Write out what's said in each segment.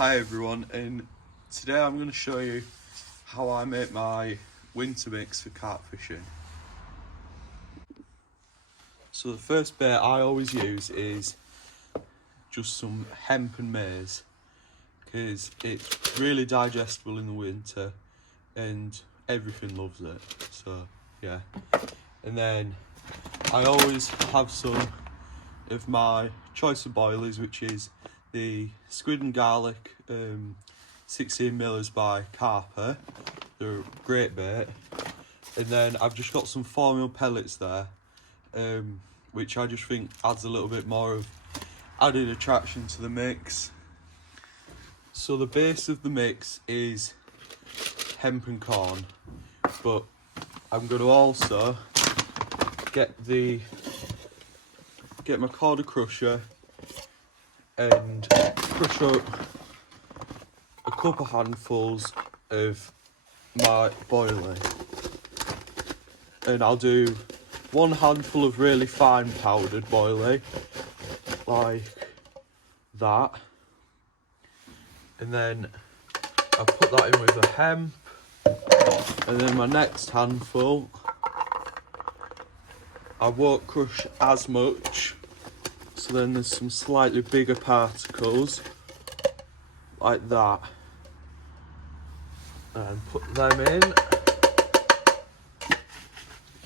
Hi everyone, and today I'm going to show you how I make my winter mix for carp fishing. So the first bait I always use is just some hemp and maize, because it's really digestible in the winter and everything loves it, so yeah. And then I always have some of my choice of boilies, which is the squid and garlic 16 millers by Carper. They're a great bait. And then I've just got some 4mm pellets there, which I just think adds a little bit more of added attraction to the mix. So the base of the mix is hemp and corn, but I'm going to also get my Corda crusher and crush up a couple handfuls of my boilie, and I'll do one handful of really fine powdered boilie like that, and then I put that in with the hemp, and then my next handful I won't crush as much, so then there's some slightly bigger particles like that, and put them in.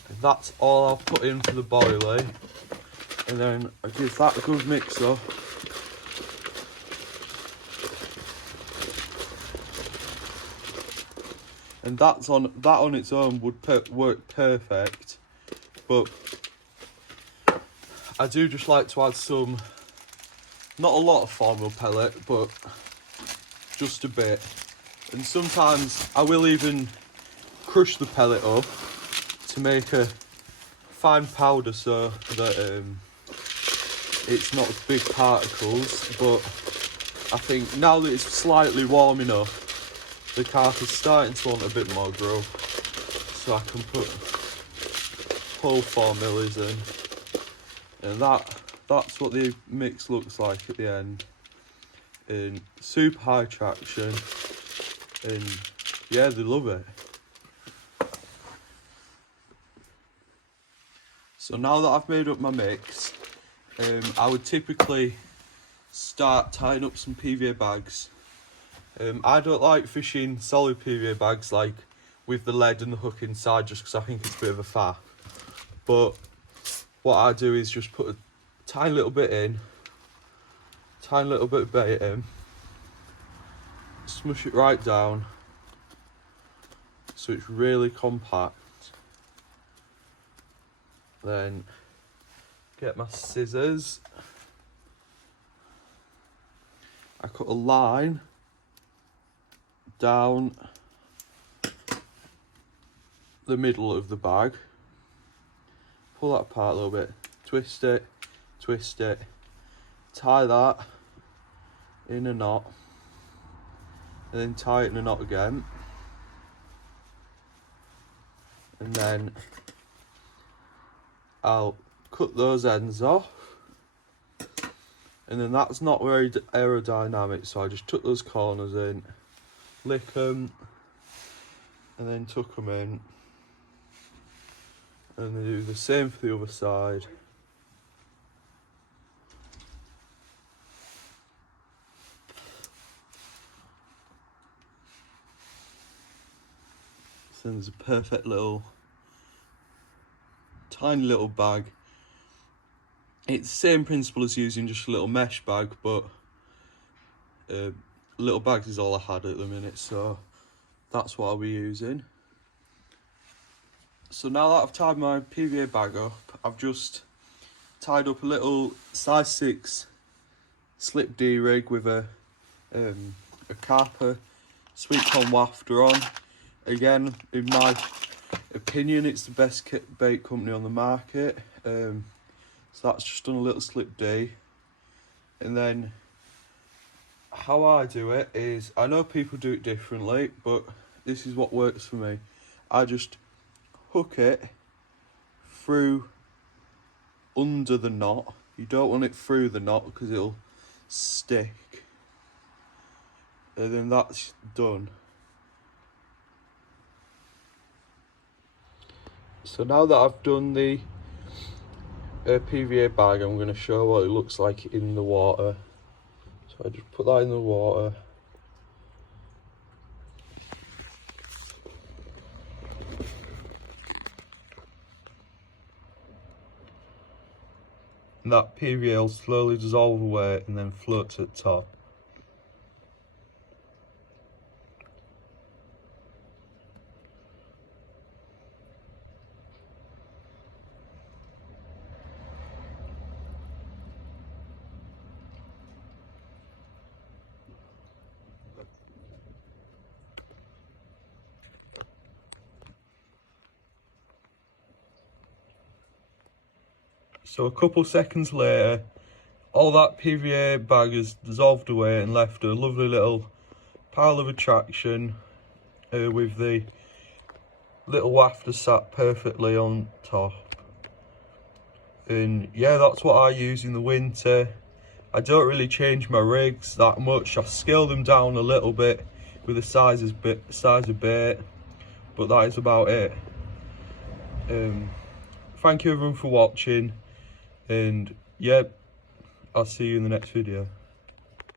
And that's all I'll put in for the boilie, and then I give that a good mix up. And that on its own would work perfect, but I do just like to add some, not a lot of 4mm pellet, but just a bit. And sometimes I will even crush the pellet up to make a fine powder so that it's not big particles. But I think now that it's slightly warm enough, the carp is starting to want a bit more grub, so I can put whole 4mm in. And that's what the mix looks like at the end. And super high traction, and yeah, they love it. So now that I've made up my mix, I would typically start tying up some PVA bags. I don't like fishing solid PVA bags like with the lead and the hook inside, just because I think it's a bit of a faff. But what I do is just put a tiny little bit in, tiny little bit of bait in, smush it right down so it's really compact. Then get my scissors. I cut a line down the middle of the bag, pull that apart a little bit, twist it, tie that in a knot, and then tie it in a knot again, and then I'll cut those ends off. And then that's not very aerodynamic, so I just tuck those corners in, lick them, and then tuck them in, and then do the same for the other side. So there's a perfect little, tiny little bag. It's the same principle as using just a little mesh bag, but little bags is all I had at the minute, so that's what I'll be using. So now that I've tied my PVA bag up, I've just tied up a little size 6 slip D-rig with a Carper sweet corn wafter on. Again, in my opinion, it's the best bait company on the market. So that's just done a little slip D. And then how I do it is, I know people do it differently, but this is what works for me. I just hook it through under the knot. You don't want it through the knot because it'll stick. and then that's done. So now that I've done the PVA bag, I'm going to show what it looks like in the water. So I just put that in the water. And that PVA will slowly dissolve away and then floats at top. So a couple seconds later, all that PVA bag has dissolved away and left a lovely little pile of attraction with the little wafter sat perfectly on top. And yeah, that's what I use in the winter. I don't really change my rigs that much. I scale them down a little bit with the size of bait, but that is about it. Thank you everyone for watching, and yeah, I'll see you in the next video.